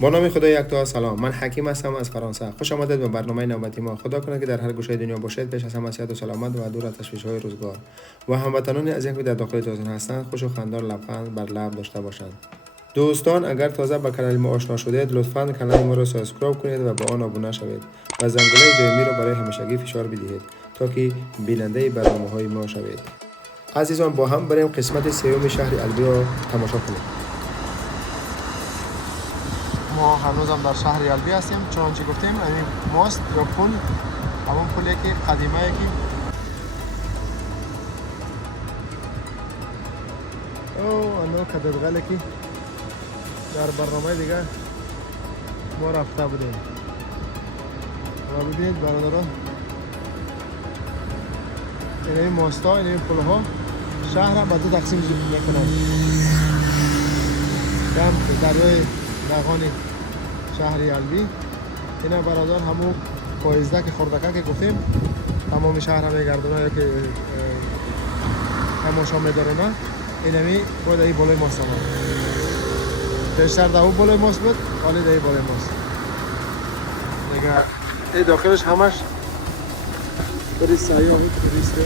با نام خدای یکتا. سلام، من حکیم هستم از فرانسه. خوش آمدید به برنامه نوبتی ما. خدا کنه که در هر گوشه دنیا باشید، پیش از همه صحت و سلامت و دور از تشویش‌های روزگار و هموطنانی از یک در داخل جهان هستند خوش و خندان لبخند بر لب داشته باشند. دوستان، اگر تازه با کانال ما آشنا شدید، لطفاً کانال ما را سابسکرایب کنید و با آن abonne شوید و زنگوله دایمی را برای همیشگی فشار بدهید تا که بیننده برنامه‌های ما شوید. عزیزان، با هم بریم قسمت سوم شهر البی را تماشا کنیم. ما هنوز هم در شهر البی هستیم. چنانچه گفتیم این ماست یا پل، همون پلی که قدیمه که انو کاتدرال که در برنامه دیگه ما رفته بودیم و ببینید برادران، این ماستا، این پل ها شهر را به دو تقسیم میکنند. هم در روی دهان شهر البی، اینا برادر همون پایزده که خوردکه که گفتیم تمام شهر هم میگردونه یا که تماشا میدارونه. این همی باید ای بالای ماست هم پیشتر ده اون بالای ماست بود، حالی ده ای بالای ماست دیگه. ای داخلش همش بری سیاهی توریسته.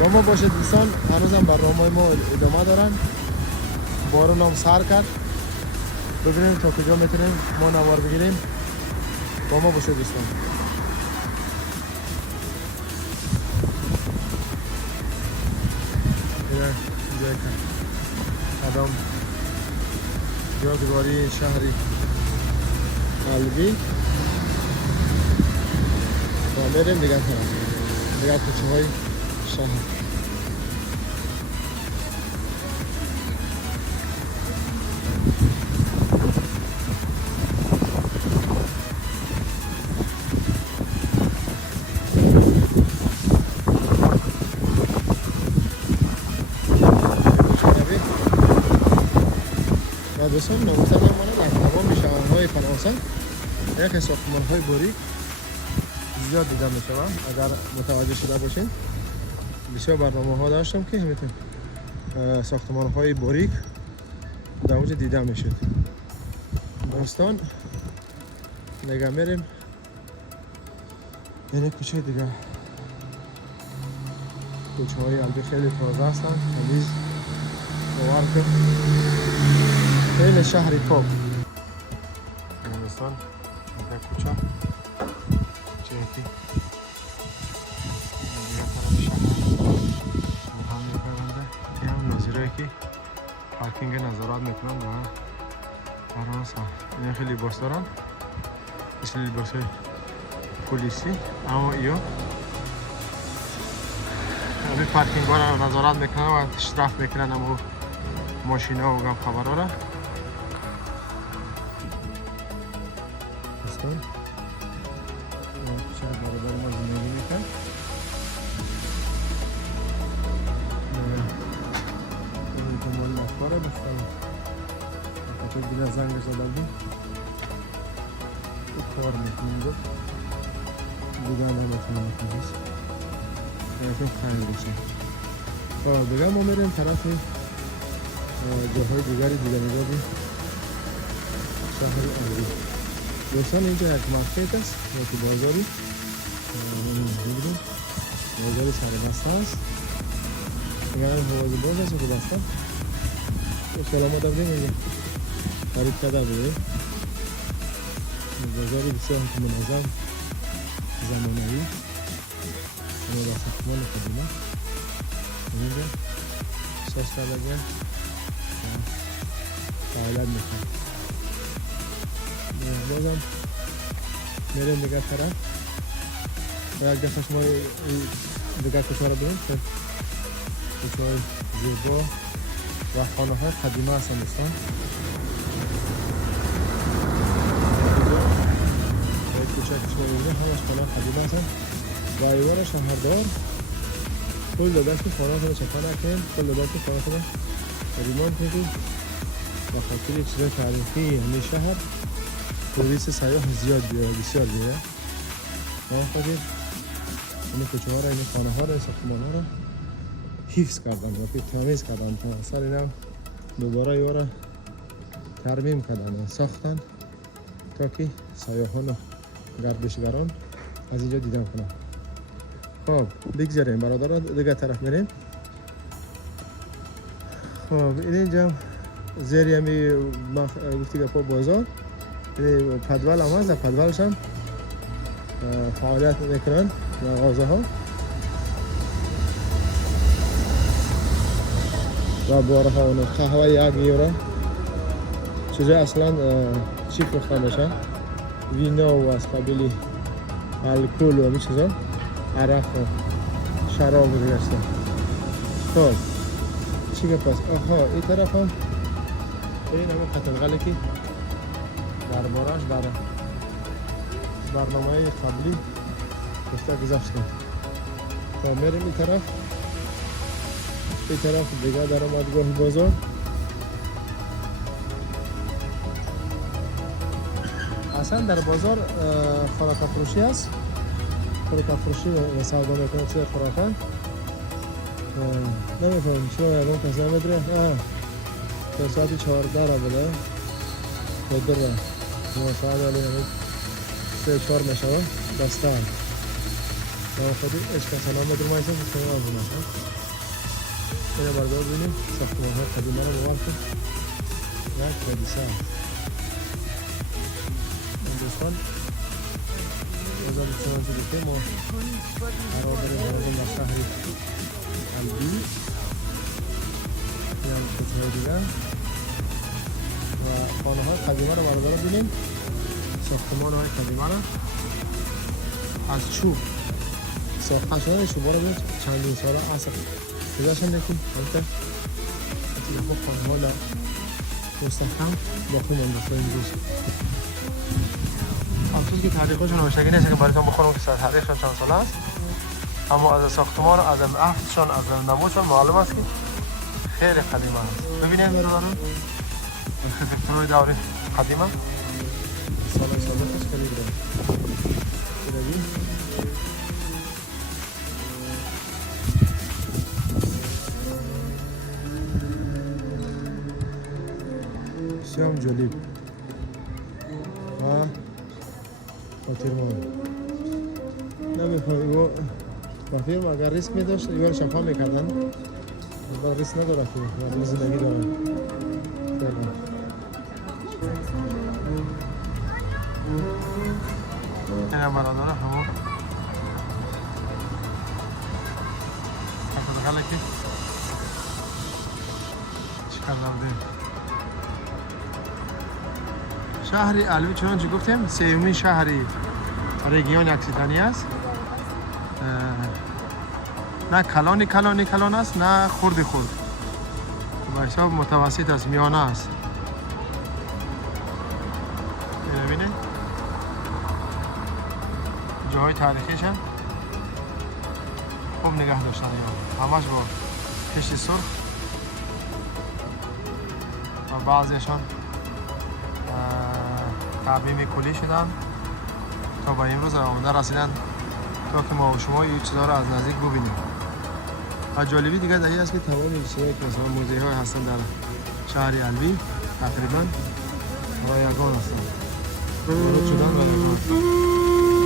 با ما باشید دوستان، هنوز هم برنامه ما ادامه دارن. بارون هم سر کرد، ببینیم تا کجا میتونیم ما نوار بگیریم. با ما باشید دوستان. اینجا قدم یادگاری شهری البی و میریم دیگه کوچه های شهر. دوستان، نوستان مانه در تمام شهرهای فرانسه یک ساختمان‌های باریک زیاد دیده میشوند. اگر متوجه شده باشین، بسیار برنامه‌ها داشتم که همین ساختمان‌های باریک در اونجا دیده میشد. دوستان دیگه میریم یعنی کوچه دیگه. کوچه‌های البته خیلی تازه هستند، تمیز باور کرد. خیلی شهری پاک. دوستان اینجا کوچه که دیگه طرف شهر مهم میپرونده. این هم ناظرهایی که پارکینگ نظارت میکنن در فرانسه. این خیلی لباس دارن، مثل لباس های پلیسی، اما ایو همین پارکینگ ها را نظارت میکنن و اشتراف میکنن اما ماشین ها و گم خبر را. شاید برادر ما زندگی میکن. این جمال نفاره بستن خاطر دیگه زنگ زده بود تو کار میکنیم بود دیگه هم نمیتونیم میکنیم تو خیلی بشه. دیگه ما میریم طرف جاهای دیگری دیگه میدادیم شهر البی. دوستان اینجا یک مارکت است یا که بازاری میگیریم. بازار سربسته است. اگر حواظ باز است و بسته سلامت هم دیگه خرید کرده بوده. بازاری بسیار منظم زمانوی اما با ساختمان قدیمه. اینجا ساز کرده بودن و فعالیت میکنه. بازم میریم دیگه طرف و یک دفعه شما دیگه کوچه را بریم که کوچه های زیبا و خانه های قدیمه هستن دوستان. کوچه اینجا همش خانه قدیمه هستن و ایوان شهردار کل دادست که خانه خود چکا نکن، کل دادست که خانه خود ریمان کنید و خاطر چیز تاریخی همین شهر توریست سیاح زیاد بیاره، بسیار بیاره. ما خواهید این کوچه ها را، این خانه ها را، ساختمان ها را حفظ کردن و تمیز کردن تا سال نو دوباره یا را ترمیم کردن و ساختن تا که سیاحان و گردشگران از اینجا دیدن کنن. خب بگذاریم برادر دیگه طرف میریم. خب اینجا زیر همی گفتی که پا بازار پدول هم هست. پدولش هم فعالیت میکنن مغازه ها و باره ها و قهوه 1 یورو چیزا اصلا چی فروخته میشه، وینا و از قبیل الکل و همین چیزا، عرق و شراب و دیگرسته. خب چی که پس آها این طرف هم این همون قطنقله که در بارش در برنامه قبلی گفته گذاشتیم. تا میریم این طرف دیگه در آمدگاه بازار. اصلا در بازار خوراک فروشی هست، خوراک فروشی و سودا میکنه چه خوراکه نمیفهم چرا یادم کسی نمیدره. تا ساعت 14 را بوده بدر را ساعت علی نمید 3-4 میشوه دسته هم ما خودی اش کسی نمیدره مایسته سیستم آزم هست. اینه بردار بینیم ساختمان ها قدیمه را موال کن یک کلیسه دوستان ازا بسیاران شده که ما قرار داریم بردیم در شهر البی یا کچه های دیگر و خانه های قدیمه را برادر بینیم. ساختمان های قدیمه را از چوب ساخته شده. چوبا را بود چندین ساله اصلا گذاشتن لیکن البته اتفاق خانه ها مستحکم باقی مانده امروز. افسوس که تاریخشون نوشتگی نیست که براتون بخونم که تاریخشون چند سال است، اما از ساختمان از عفتشون از نبودشون معلوم است که خیلی قدیمه است. ببینید برادران آرکیتکتورهای دوره قدیمه سالهای پیش خیلی بوده. بسیار جالب و خاطرمان نمی‌فهمم و فیلم اگر ریسک می‌داشت یار شفا می‌کردن ولی ریسک نداره که ولی زندگی داره. این هم برادره همون حتی که چیکار داریم شهری الوی چنانچه گفتیم سومین شهری رژیون اکسیتانی است. نه کلان است نه خرد به حساب متوسط است، میانه است. ببینید جاهای تاریخیش هم خوب نگه داشتن، همش با کشت سرخ و بعضیشان تعمیم کلی شدن تا به امروز آمده رسیدن تا که ما و شما این چیزها رو از نزدیک ببینیم. و جالبی دیگه در این است که تمام چیزهایی که مثلا موزه های هستن در شهر البی تقریبا رایگان هستن، وارد شدن رایگان هستن.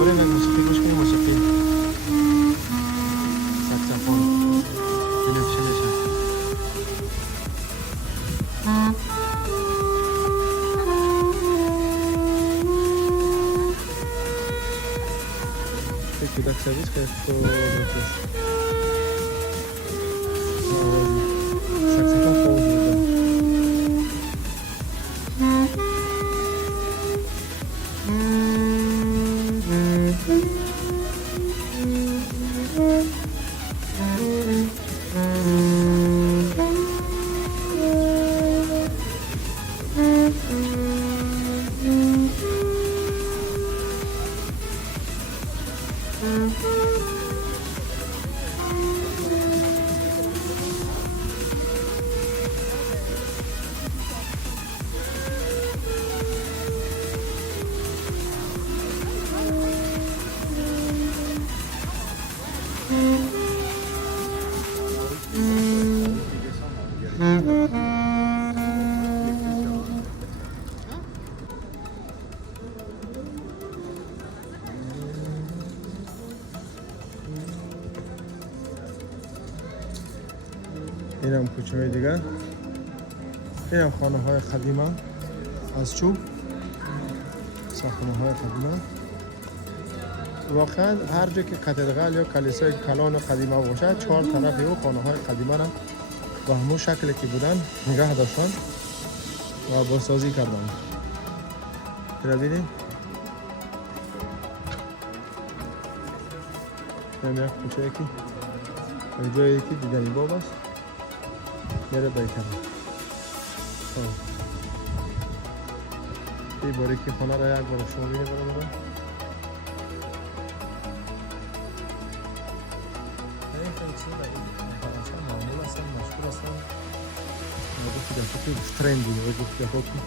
بریم یک موسیقی گوش کنیم. موسیقی ساکسافون ببینیم چی میشه. Cuidado que sabes que esto saxofón favorito. این هم کوچه های دیگر. این هم خانه های قدیمه از چوب، ساختمان های قدیمه. واقعا هر جا که کاتدرال یا کلیسای کلان و قدیمه باشه 4 طرف او خانه های قدیمه را به همون شکلی که بودن نگاه داشتن و بازسازی کردن. را ببینید این یک کوچه یکی جایی که دیدنی باب است میره بیتر. این باریکی خانه را یک بار شما بینید برادران. این خیلی چیز در این فرانسه معمول هستن، مشهور هستن. گفتی دفعه که ترند بوده و گفتی دفعه که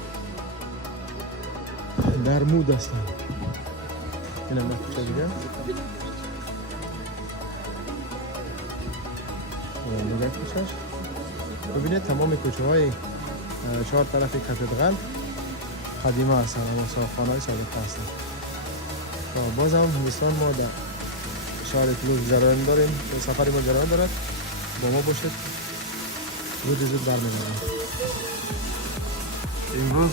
در مود هستن. این هم کوچه دیگه. نگاه کوچهش ببینید تمام کوچه های 4 طرف کاتدرال قدیمه هستن اما ساختمان های سابقه هستن. باز هم هندوستان ما در شهر تولوز جریان داریم، سفر ما جریان دارد، با ما باشد. زود برمیگردیم. امروز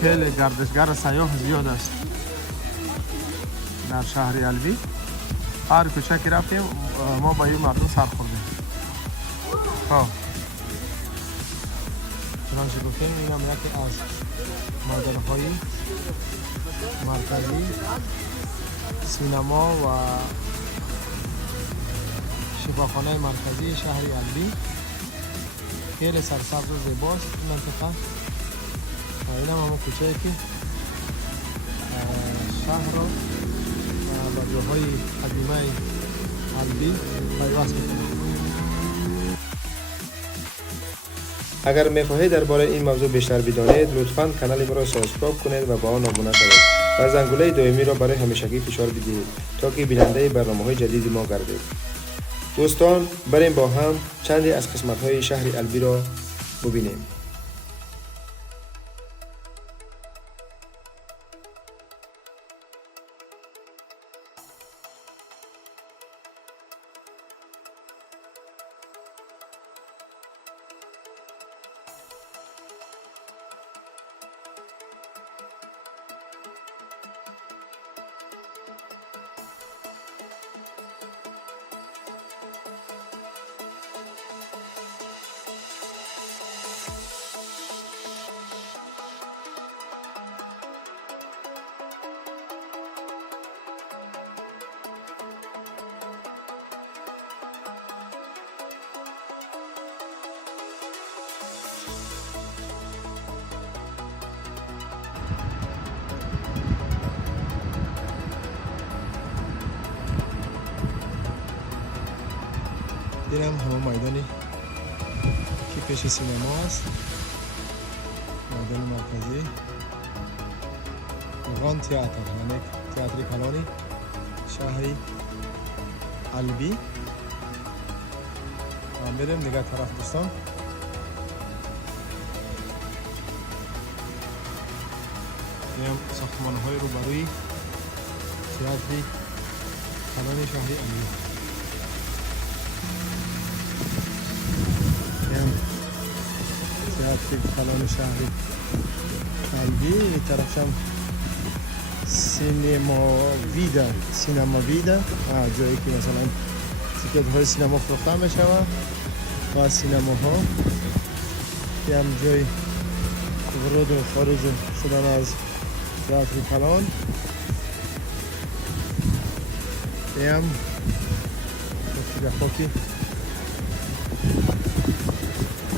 خیلی گردشگر سیاح زیاد است در شهر البی. هر کوچه که رفتیم ما با این مردم سر خوردیم. چنانچه گفتیم این هم یکی از مادرهای مرکزی سینما و شفاخانه مرکزی شهر البی. خیلی سرسبز و زیباست این منطقه. این هم همون کوچه که شهر را با جاهای قدیمه البی پیوست می‌کنه. اگر می‌خواهید درباره این موضوع بیشتر بدانید لطفاً کانال ما را سابسکرایب کنید و با آن آبونه شوید و زنگوله دائمی را برای همیشگی فشار بدهید تا که بیننده برنامه‌های جدید ما گردید. دوستان بریم با هم چندی از قسمت‌های شهر البی را ببینیم. این هم همون میدانی که پیش سینما است، میدان مرکزی وان تئاتر، یعنی تئاتر کلانی شهری البی. بریم نگاه طرف دوستان. این هم ساختمان های روبروی تئاتر کلانی شهری البی. تئاتر کلان شهری البی. این طرف هم سینما ویدا جایی که مثلا تیکت های سینما فروخته می شود و سینما ها که هم جای ورود و خارج شدن از تئاتر کلان. این هم خاکی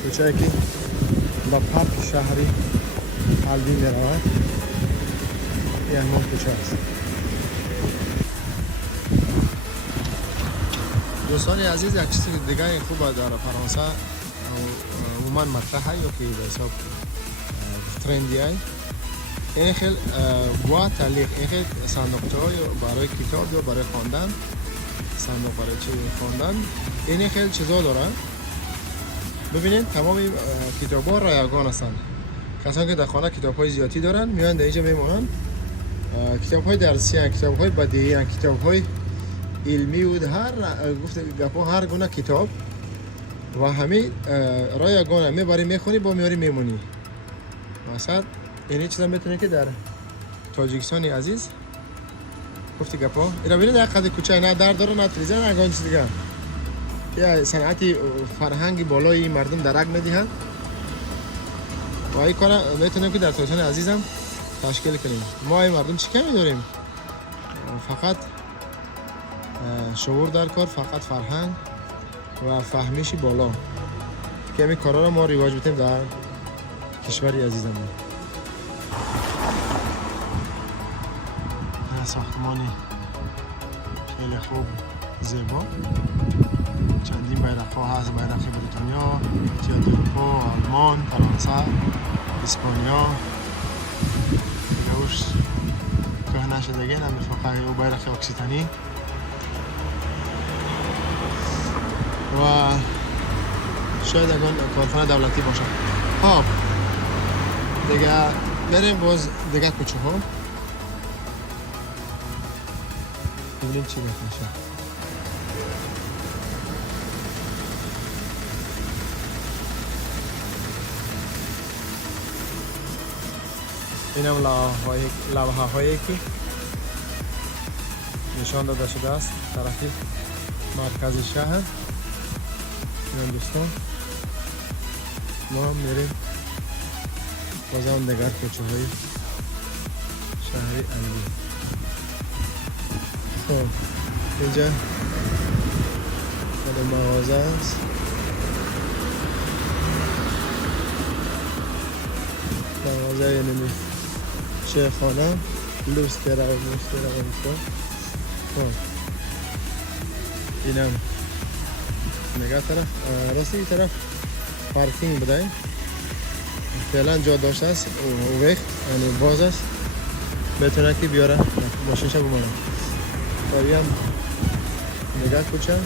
کوچه که با پارک شهری البی می رود. این همون کوچه است. دوستان عزیز یک چیز دیگه خوب در فرانسه عموما مطرحه یا که به حساب ترندی های این خیلی با تعلیق این خیلی صندوقچه های برای کتاب یا برای خواندن، صندوق برای چی خواندن این خیلی چیزا دارن. ببینید تمام کتاب ها رایگان هستند. کسانی که در خانه کتاب های زیادی دارن میان در اینجا میمونن. کتاب های درسی هستند، کتاب های بدیهی هستند، کتاب های علمی و هر گفته گپا هر گونه کتاب و همین را یگانه میبری میخونی با میاری میمونی. مثلا این چیزا میتونه که در تاجیکستانی عزیز گفتی گپا اینا ببینید یک قد کوچه نه در داره نه تلویزیون نه گانج دیگه یا صنعتی فرهنگی بالای مردم درک میدهند و این کار میتونیم که در تاجیکستان عزیزم تشکیل کنیم. ما این مردم چی کمی داریم؟ فقط شعور در کار، فقط فرهنگ و فهمیشی بالا که همین کارا رو ما رواج بدیم در کشوری عزیزم. ساختمانی خیلی خوب زیبا، چندین بیرق ها هست، بیرق بریتانیا، اتحادیه اروپا، آلمان، فرانسه، اسپانیا دیگه اوش که نشدگی نمیفقه او بیرق اکسیتانی و شاید اگه کارخانه دولتی باشه. خب دیگه بریم باز دیگه کوچه ها ببینیم چی میشه. این هم لوحه هایی که نشان داده شده است طرفی مرکز شهر. این دوستان ما هم میریم باز هم دیگر کوچه های شهری البی. خب اینجا مغازه است. مغازه یعنی شیخانه لوستره و مشتره و میشه. خب اینم نگاه طرف راستی طرف پارکینگ بده فعلا جا داشته است و وقت یعنی باز است بتونه که بیاره ماشینش بمونه. طبیعی هم نگاه کوچه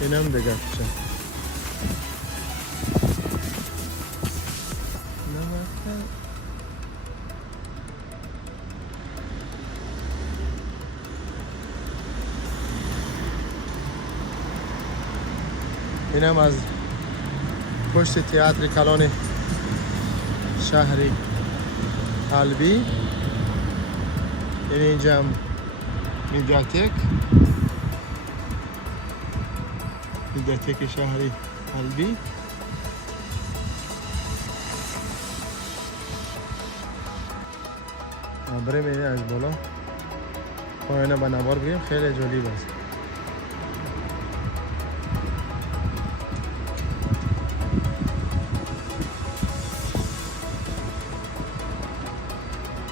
این هم نگاه کوچه این هم از پشت تئاتر کلان شهری البی. یعنی اینجا هم میدیاتک شهری البی. بریم اینه از بالا پایینه به نوار بگیم خیلی جالب است.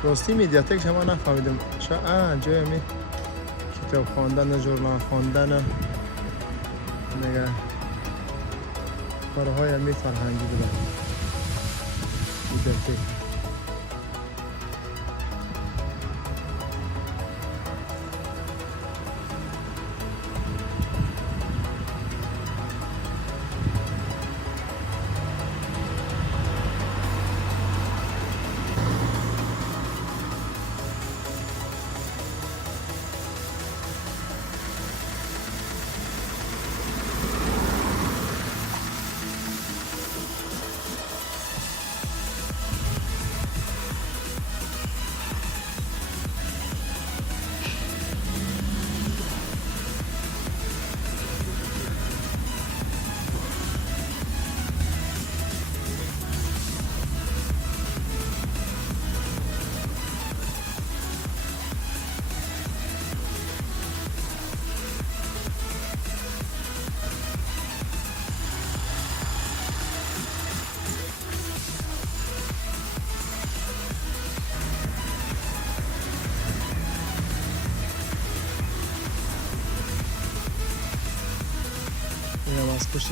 راستی میدیاتک شما نفهمیدم جای همی کتاب خواندن، ژورنال خواندن نگه کارهای همی فرهنگی بودن میدیاتک. از پشت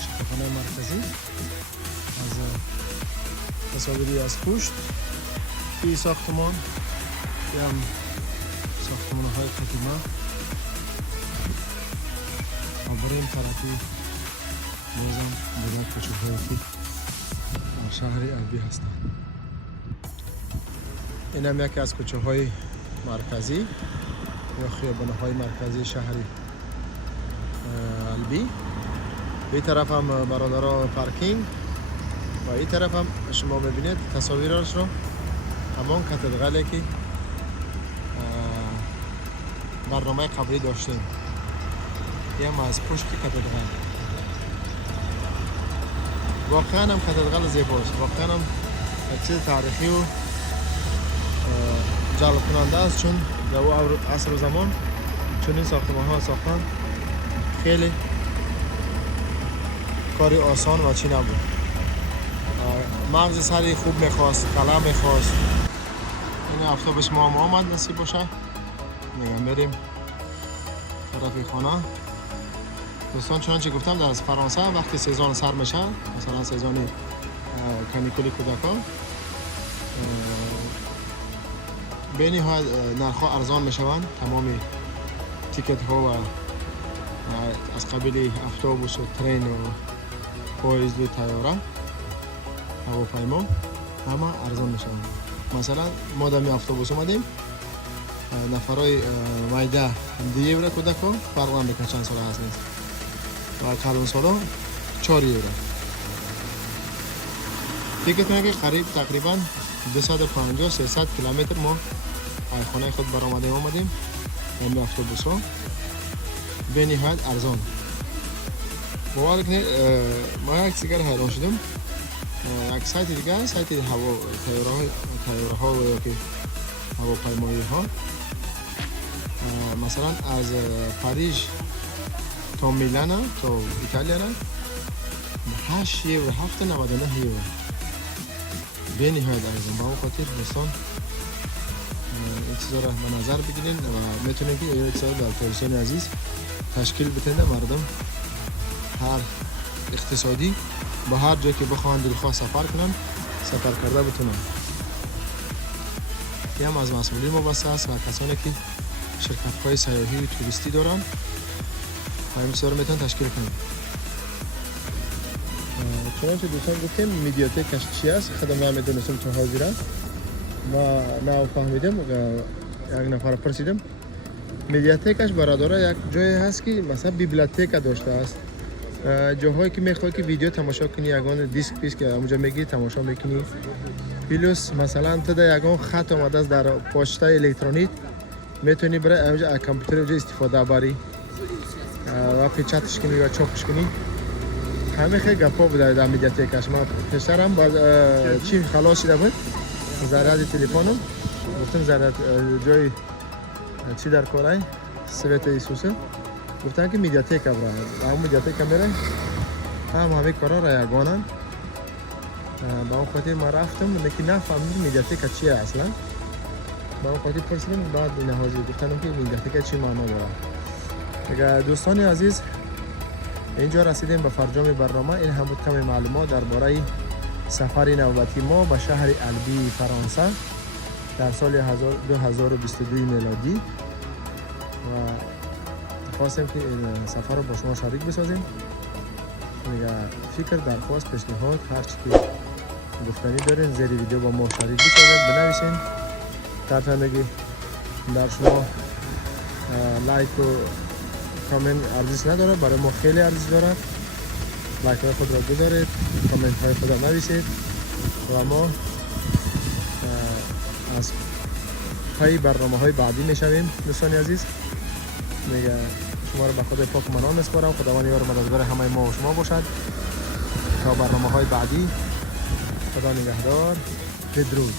شفاخانه مرکزی از تصاویری از پشت این ساختمان یا ساختمان های قدیمه و برای این طرفی بازم دیگر کوچه هایی که در شهر البی هستند. این هم یکی از کوچه های مرکزی یا خیابان های مرکزی شهری البی. این طرف هم برادرها پارکینگ و این طرف هم شما میبینید تصاویرش رو همان کاتدرالی که برنامه قبلی داشتیم. یه ما از پشت کاتدرال. واقعا هم کاتدرال زیباست. واقعا هم چیز تاریخی و جلب کننده است، چون در اون عصر و زمان چون این ساختمان ها ساختن خیلی کاری آسان و چی نبود. مغز سری خوب میخواست، قلم میخواست. این اتوبوس ما هم آمد نصیب باشه. میگم بریم طرف خانه. دوستان چنانچه گفتم در فرانسه وقتی سیزن سر میشه، مثلا سیزن کانیکولی کودکان، به نهایت نرخ‌ها ارزان میشوند. تمامی تیکت ها و از قبیل اتوبوس و ترین و پاییز و طیاره هواپیما همه ارزان میشوند. مثلا ما در اتوبوس اومدیم، نفرای مایده 2 یورو کودکان، فرق نمیکنه چند سال هست نیست، و کلان سالا 4 یورو. تیکت میگه قریب تقریبا 250-300 کیلومتر ما از خانه خود برآمدیم آمدیم همین اتوبوس ها به نهایت ارزان. باور کنید ما یک سیگار حیران شدم. یک سایت دیگه، سایت طیاره ها و یا که هواپیمایی ها، مثلا از پاریژ تا میلان تا ایتالیا 8 یورو 7.99 یورو به نهایت ارزان. با اون خاطر دوستان این چیزا رو به نظر بگیرین و میتونین که یک سال در پوزیشن عزیز تشکیل بدین. مردم هر اقتصادی با هر جایی که بخوان دلخواه سفر کنن سفر کرده بتونن. یه هم از مسئولین مبسط است و کسانی که شرکت‌های سیاحی و توریستی دارن و این چیزا رو میتونن تشکیل کنن. چنانچه دوستان گفتیم مدیاتکش چی است خودم نمیدونستم تا حاضرا ما نه فهمیدم. یک نفر پرسیدم مدیاتکش برادر یک جایی هست که مثلا بیبلیوتک داشته است، جاهایی که میخوای که ویدیو تماشا کنی، یگان دیسک پیس که اونجا میگی تماشا میکنی. پلوس مثلا تو در یگان خط اومده است در پشت الکترونیک میتونی برای اونجا کامپیوتر اونجا استفاده بری و پیچتش کنی و چاپش کنی. همه خیلی گپا بوده در مدیاتکش. ما پسرم باز چی خلاص شده بود ضرر تلفنم، گفتم ضرر جای چی در کارای سویت ایسوسه، گفتن که مدیاتک برای اون مدیاتک میره همه کارا را یگانن. با اون خاطر ما رفتم لیکن نفهمیدم مدیاتک چیه اصلا. با اون خاطر پرسیدم بعد این حاضر گفتن که مدیاتک چی معنا داره. اگر دوستان عزیز اینجا رسیدیم به فرجام برنامه. این هم بود کمی معلومات درباره سفر نوبتی ما به شهر البی فرانسه در سال 2022 میلادی و خواستیم که این سفر رو با شما شریک بسازیم. فکر، درخواست، پیشنهاد هر چی که گفتنی دارین زیر ویدیو با ما شریک بسازید، بنویسین. ترتندگی در شما لایک و کامنت ارزش نداره، برای ما خیلی ارزش داره. لایک های خود را بذارید، کامنت های خود را نویسید و ما از پای برنامه های بعدی میشویم. دوستان عزیز میگه شما رو به خدای پاک منان میسپارم. خداوند یار مددگار همه ما و شما باشد تا برنامه های بعدی. خدا نگهدار. بدرود.